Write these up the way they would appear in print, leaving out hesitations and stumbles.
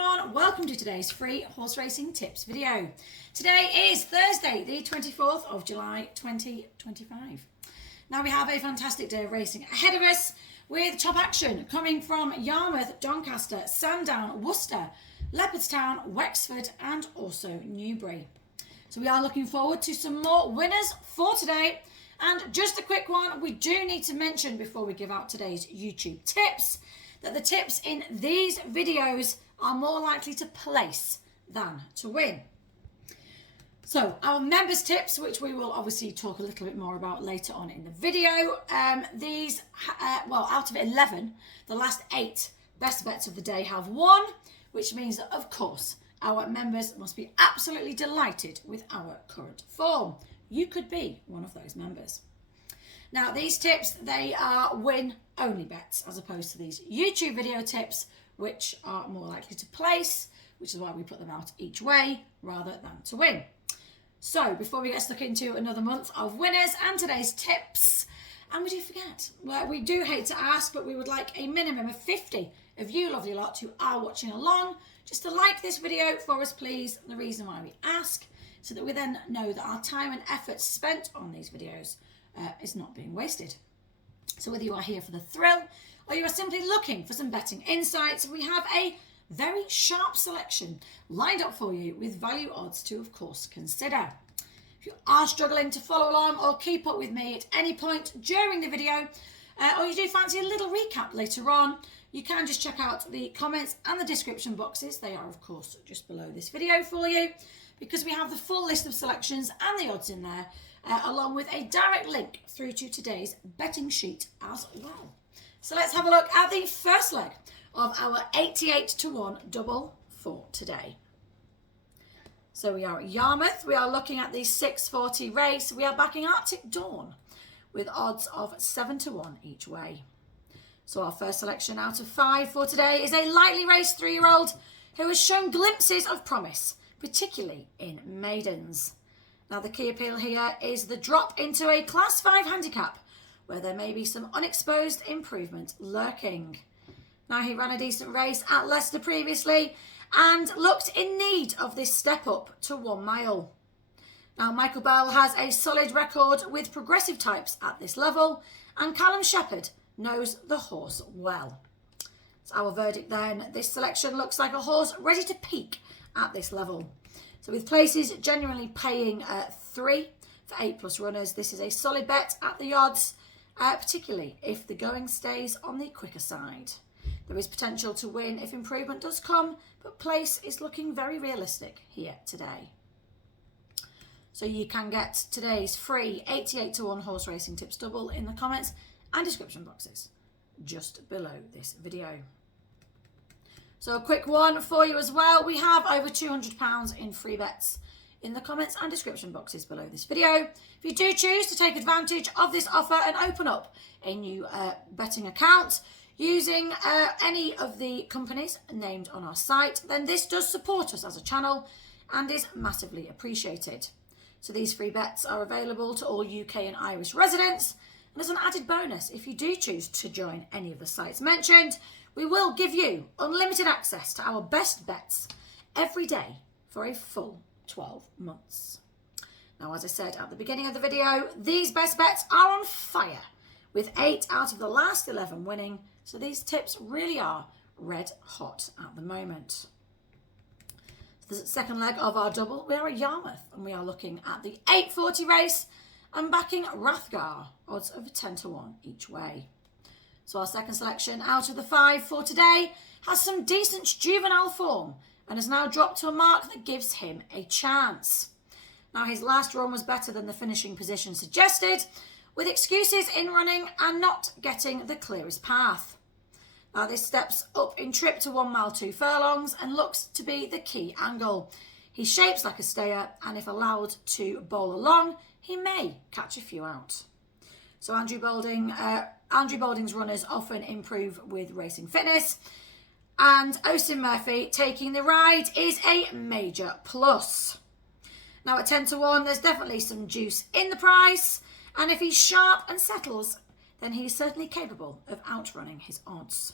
everyone, welcome to today's free horse racing tips video. Today is Thursday, the 24th of July 2025. Now we have a fantastic day of racing ahead of us with top action coming from Yarmouth, Doncaster, Sandown, Worcester, Leopardstown, Wexford and also Newbury. So we are looking forward to some more winners for today. And just a quick one, we do need to mention before we give out today's YouTube tips that the tips in these videos are more likely to place than to win. So our members tips, which we will obviously talk a little bit more about later on in the video, out of 11, the last 8 best bets of the day have won, which means that of course our members must be absolutely delighted with our current form. You could be one of those members. Now these tips, they are win only bets as opposed to these YouTube video tips, which are more likely to place, which is why we put them out each way rather than to win. So before we get stuck into another month of winners and today's tips, and we do forget, we do hate to ask, but we would like a minimum of 50 of you lovely lot who are watching along just to like this video for us, please. The reason why we ask, so that we then know that our time and effort spent on these videos is not being wasted. So whether you are here for the thrill or you are simply looking for some betting insights, we have a very sharp selection lined up for you with value odds to, of course, consider. If you are struggling to follow along or keep up with me at any point during the video, or you do fancy a little recap later on, you can just check out the comments and the description boxes. They are, of course, just below this video for you, because we have the full list of selections and the odds in there, along with a direct link through to today's betting sheet as well. So let's have a look at the first leg of our 88 to 1 double for today. So we are at Yarmouth. We are looking at the 6:40 race. We are backing Arctic Dawn with odds of 7 to 1 each way. So our first selection out of 5 for today is a lightly raced 3-year-old who has shown glimpses of promise, particularly in maidens. Now the key appeal here is the drop into a Class 5 handicap, where there may be some unexposed improvement lurking. Now he ran a decent race at Leicester previously and looked in need of this step up to 1 mile. Now Michael Bell has a solid record with progressive types at this level, and Callum Shepherd knows the horse well. So our verdict then, this selection looks like a horse ready to peak at this level. So with places genuinely paying 3 for 8+ runners, this is a solid bet at the odds, particularly if the going stays on the quicker side. There is potential to win if improvement does come, but place is looking very realistic here today. So you can get today's free 88 to 1 horse racing tips double in the comments and description boxes just below this video. So a quick one for you as well. We have over £200 in free bets in the comments and description boxes below this video. If you do choose to take advantage of this offer and open up a new betting account using any of the companies named on our site, then this does support us as a channel and is massively appreciated. So these free bets are available to all UK and Irish residents. And as an added bonus, if you do choose to join any of the sites mentioned, we will give you unlimited access to our best bets every day for a full 12 months. Now, as I said at the beginning of the video, these best bets are on fire, with 8 out of the last 11 winning. So these tips really are red hot at the moment. So the second leg of our double, we are at Yarmouth and we are looking at the 8:40 race and backing Rathgar, odds of 10 to 1 each way. So our second selection out of the 5 for today has some decent juvenile form and has now dropped to a mark that gives him a chance. Now his last run was better than the finishing position suggested, with excuses in running and not getting the clearest path. Now this steps up in trip to 1 mile 2 furlongs and looks to be the key angle. He shapes like a stayer, and if allowed to bowl along, he may catch a few out. So Andrew Balding's runners often improve with racing fitness, and Austin Murphy taking the ride is a major plus. Now at 10 to 1, there's definitely some juice in the price, and if he's sharp and settles, then he's certainly capable of outrunning his odds.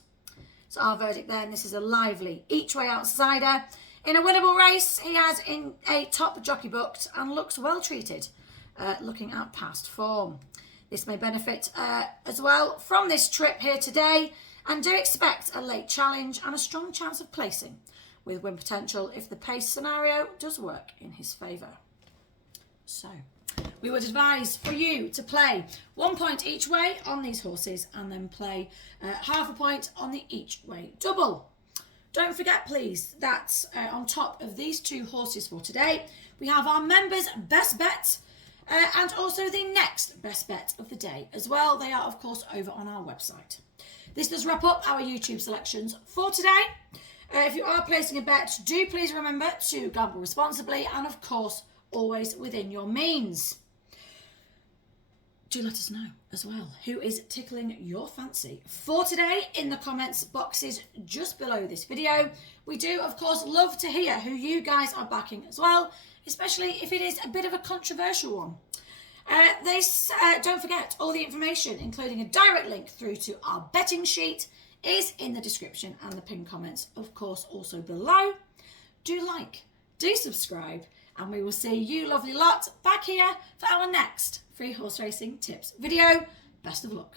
So our verdict then, this is a lively each-way outsider. In a winnable race, he has in a top jockey booked and looks well treated, looking at past form. This may benefit as well from this trip here today, and do expect a late challenge and a strong chance of placing, with win potential if the pace scenario does work in his favour. So, we would advise for you to play 1 point each way on these horses and then play half a point on the each way double. Don't forget, please, that on top of these 2 horses for today, we have our members' best bet and also the next best bet of the day as well. They are, of course, over on our website. This does wrap up our YouTube selections for today. If you are placing a bet, do please remember to gamble responsibly and, of course, always within your means. Do let us know as well who is tickling your fancy for today in the comments boxes just below this video. We do, of course, love to hear who you guys are backing as well, especially if it is a bit of a controversial one. Don't forget, all the information, including a direct link through to our betting sheet, is in the description and the pinned comments, of course, also below. Do like, do subscribe, and we will see you lovely lot back here for our next free horse racing tips video. Best of luck.